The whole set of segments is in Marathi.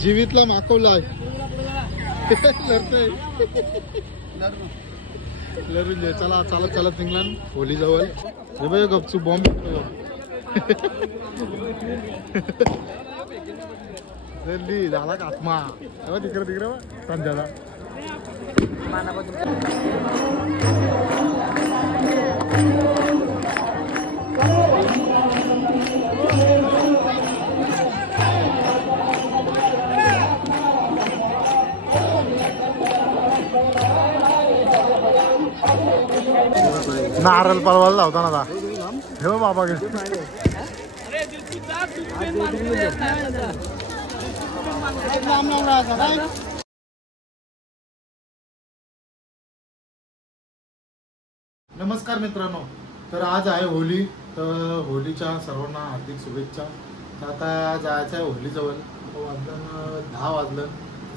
जीवितला माकवलाय लरून दे. चला चालत चालत निघला होली जवळ. हे बघ गपचूप बॉम्ब जल्दी झाला का आत्मा. तिकडे तिकडे संध्याला नारळ पळवायला लावता ना हे बाबा गे. नमस्कार मित्रांनो. तर आज आहे होली. तर होलीच्या सर्वांना हार्दिक शुभेच्छा. तर आता जायचं आहे होलीजवळ. वाजलं 10 वाजलं.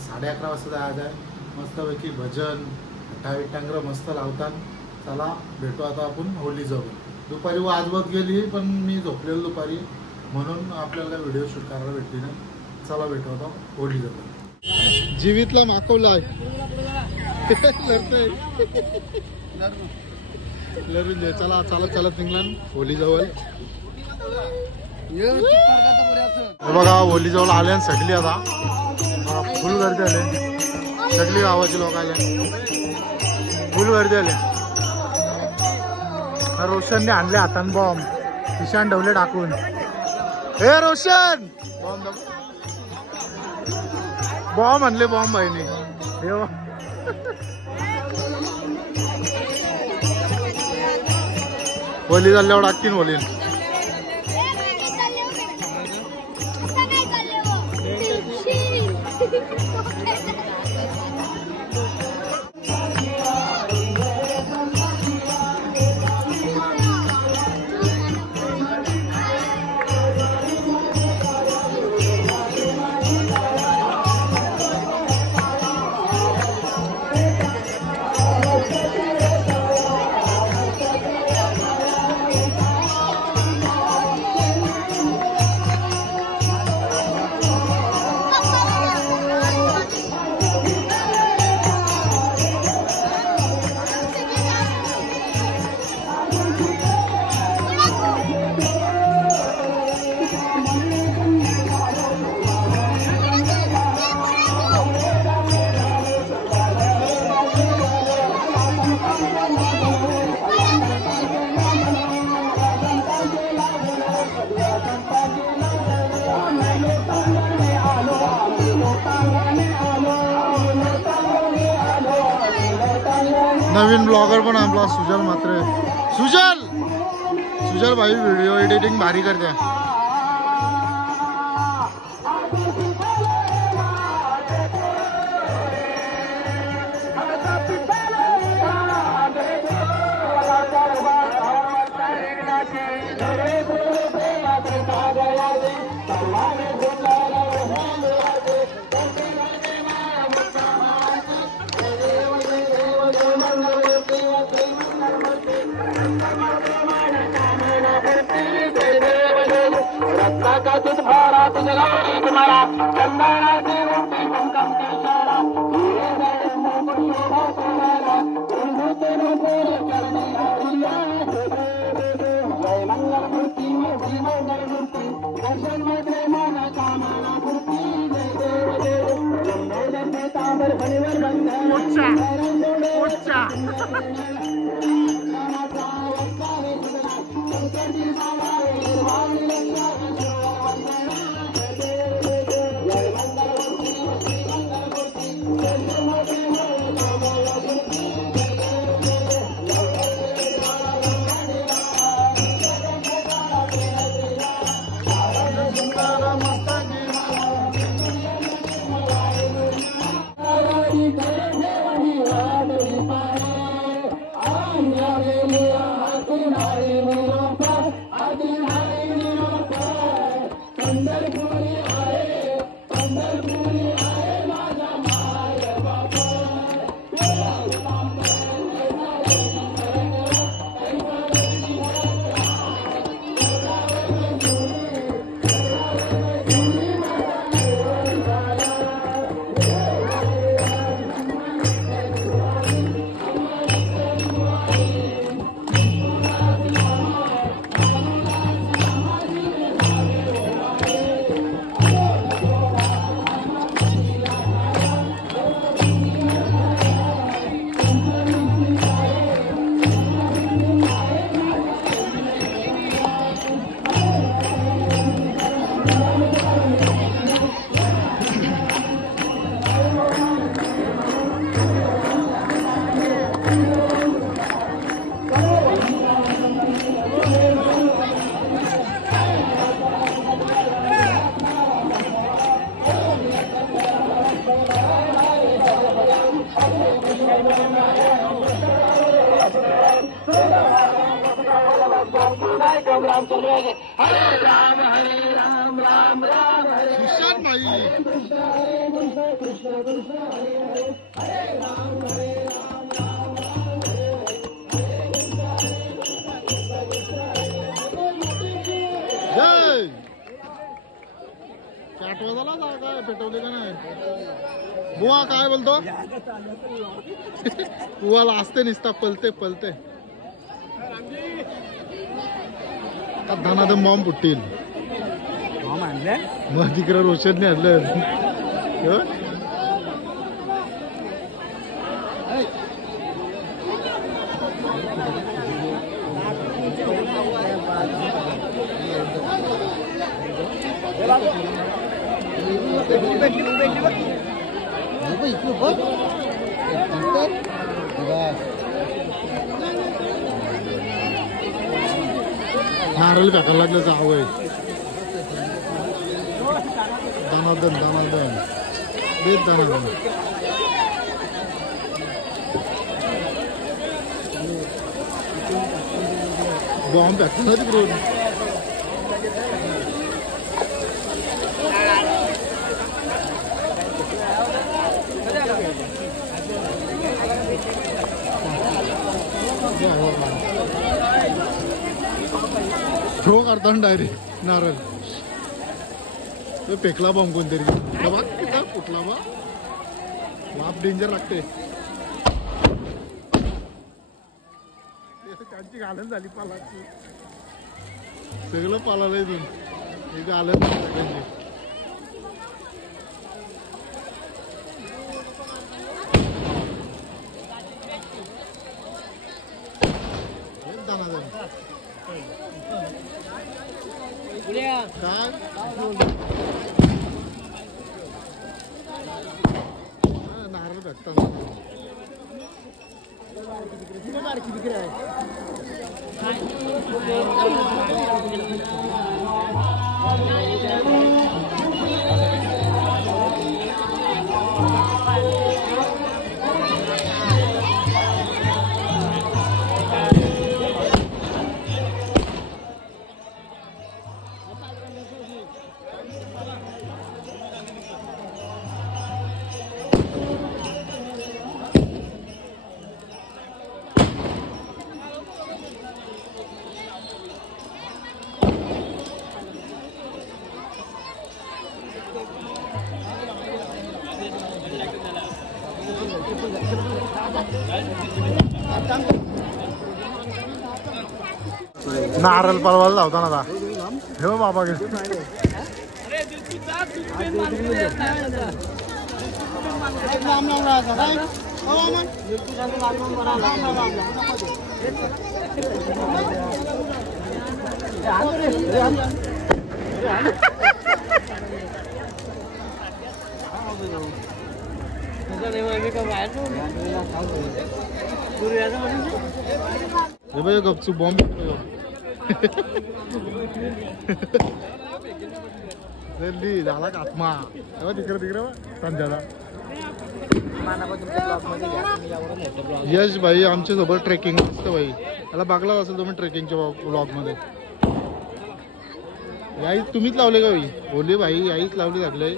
11:30 वाजता जायचं आहे. मस्तपैकी भजन टांगर मस्त लावतात. चला भेटू आता आपण होलीजवळ. दुपारी वाजवत गेली पण मी झोपलेलो दुपारी म्हणून आपल्याला व्हिडिओ शूट करायला भेटली नाही. चला भेटू आता होलीजवळ. जीवितला माकवलाय लरून दे. चला चालत चालत निघला होलीजवळ. बघा होलीजवळ आले सगळी. आता फुल गर्दी आले. सगळी गावाची लोक आले. फुल गर्दी आले. रोशनने आणले हातान बॉम्ब. किशान ठेवले टाकून. हे रोशन बॉम्ब बॉम्ब आणले. बॉम्ब भाईने होली झाल्यावर टाकतील होली. नवीन ब्लॉगर पण आपला सुजल मात्र. सुजल भाई व्हिडिओ एडिटिंग भारी करते. राम चल रहे थे। हरे राम राम राम हरे सुशांत भाई कृष्ण कृष्ण कृष्ण हरे हरे हरे राम राम राम हरे हरे जय पेटवायला जा काय पेटवले का नाही बुवा काय बोलतो बुवाला असते निसता पलते पलते धनाधन बॉम्ब फुटतील मग तिकडे रोशनने आणलं नारळ टाकायला लागलं जावं दानादन दानादन बेत दानादन बॉम्ब टाकतो तिकडून थ्रो करताना डायरेक्ट नारळ तो फेकला बॉम्ब कोणतरी बघ कुठं फुटला बा वाप डेंजर लागते त्यांची घालन झाली पालाची सगळं पालाला इथून हे घालन सगळ्यांची काय नारळ भेटतात नारळ पळवायला लावता ना हे बाबा गे गपचूप बॉम्ब जल्दी झाला का आत्मा तिकडे तिकडे संध्याला यश भाई आमच्या सोबत ट्रेकिंग असतं भाई त्याला बघला असेल तुम्ही ट्रेकिंगच्या ब्लॉग मध्ये याईच तुम्हीच लावले का भाई बोलले भाई याईच लावली लागले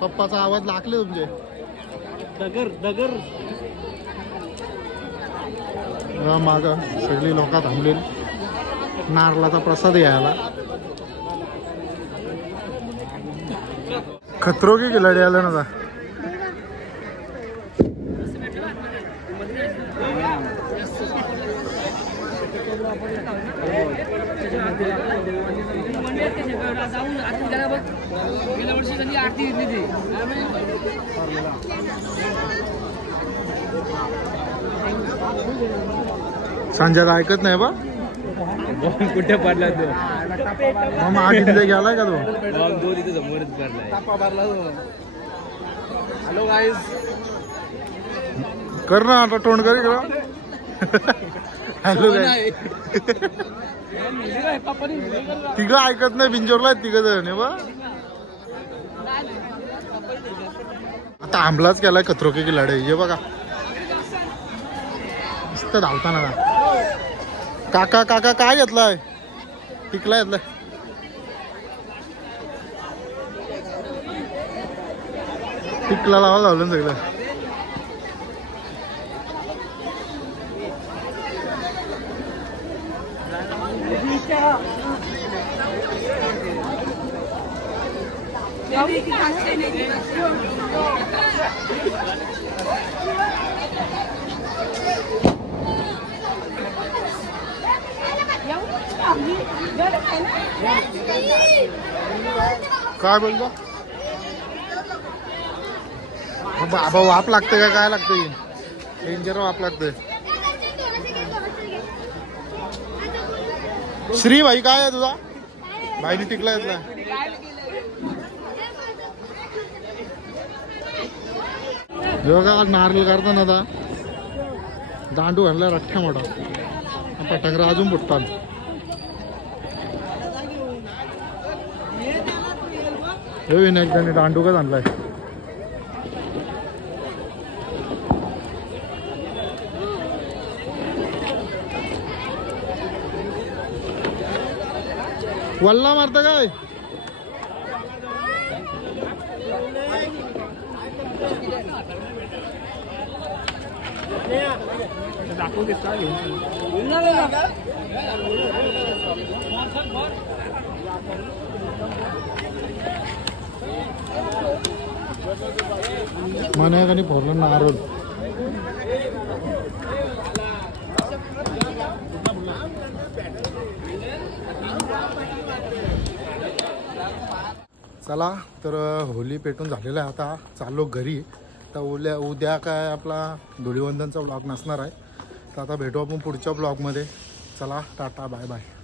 पप्पाचा आवाज लागले तुमचे दगर दगर माग सगळी लोक थांबले नारळाचा प्रसाद घ्यायला खतरो की खिलाडी आलं ना संजय ऐकत नाही बा कुठे पडला तो मग आठ इथे गेलाय का तो समोरच पडलाय हॅलो गाईज कर ना आता तोंड करी करा हॅलो तिघ ऐकत नाही बिंजोरला तिघ जण बा आता आंबलाच केलाय खतरोके की लढाई हे बघा मस्त धावताना काका काका काय घेतलाय टिकला घेतलाय टिकला लावा लावलं सगळं काय बोलतो बाबा वाप लागतं का काय लागतं डेंजर वाप लागतं श्री भाई काय आहे तुझा भाईने टिकला घेतला बघा नारळ काढताना आता दांडू घालला रठ्ठ्या मोठा पटांगरा अजून फुटतात हे विनायकाने दांडू का आणलाय वल्ला मारता काय मनाने फोडलं नारळ चला तर होली पेटून झालेला आहे आता चाललो घरी तर उद्या काय आपला धुलीवंदनचा ब्लॉग नसणार आहे तर आता भेटू आपण पुढच्या ब्लॉगमध्ये चला टाटा बाय बाय